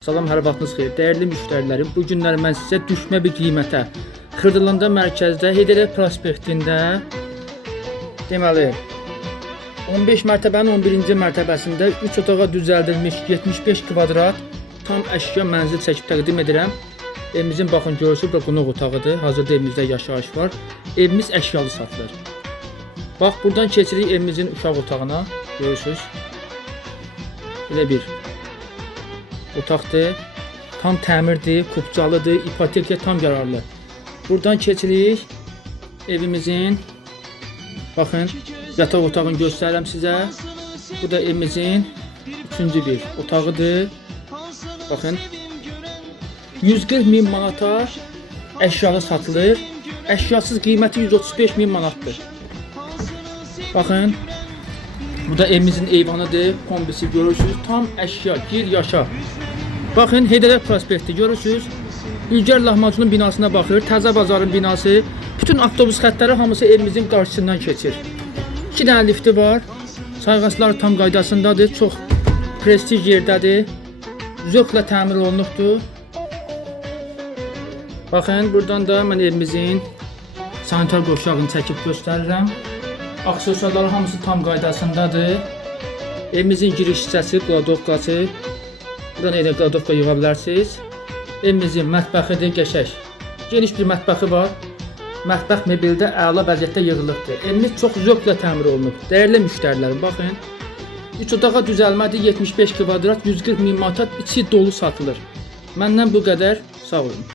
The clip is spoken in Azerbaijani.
Salam, hər vaxtınız xeyir. Dəyərli müştərilərim, bu günlər mən sizə düşmə bir qiymətə Xırdalanda mərkəzdə Heydərəli prospektində deməli 15 mərtəbənin 11-ci mərtəbəsində 3 otağa düzəldilmiş 75 kvadrat tam əşya mənzil çəkib təqdim edirəm. Evimizin baxın görürsünüz, bu qonaq otağıdır. Hazırda evimizdə yaşayış var. Evimiz əşyalı satılır. Bax, buradan keçirik evimizin uşaq otağına. Görürsünüz. Belə bir otaqdır. Tam təmirdir, kupcalıdır, ipotekaya tam yararlı. Buradan keçirik evimizin baxın yataq otağını göstərirəm sizə. Bu da evimizin üçüncü bir otağıdır. Baxın 140 min manata əşyalı satılır. Əşyasız qiyməti 135 min manatdır. Baxın, bu da evimizin eyvanıdır. Kombisi görürsünüz. Tam əşya, gir yaşa. Baxın, Heydərəli prospekti görürsünüz. Ülgər lahmacunun binasına baxır. Təzə bazarın binası. Bütün avtobus xətləri hamısı evimizin qarşısından keçir. 2 dənə lifti var. Sayğaclar tam qaydasındadır. Çox prestij yerdədir. Zövqlə təmir olunubdur. Baxın, buradan da mən evimizin sanitar qovşağını çəkib göstərirəm. Aksesuarları hamısı tam qaydasındadır. Evimizin giriş hissəsi, qladovkası. Buradan elə qladovka yığa bilərsiniz. Evimizin mətbəxidir, qəşəng. Geniş bir mətbəxi var. Mətbəx mebeldə əla vəziyyətdə yığılıbdır. Evimiz çox zövqlə təmir olunub. Dəyərli müştərilərim, baxın. 3 otağa düzəlmədir, 75 kvadrat, 140 min manat, içi dolu satılır. Məndən bu qədər. Sağ olun.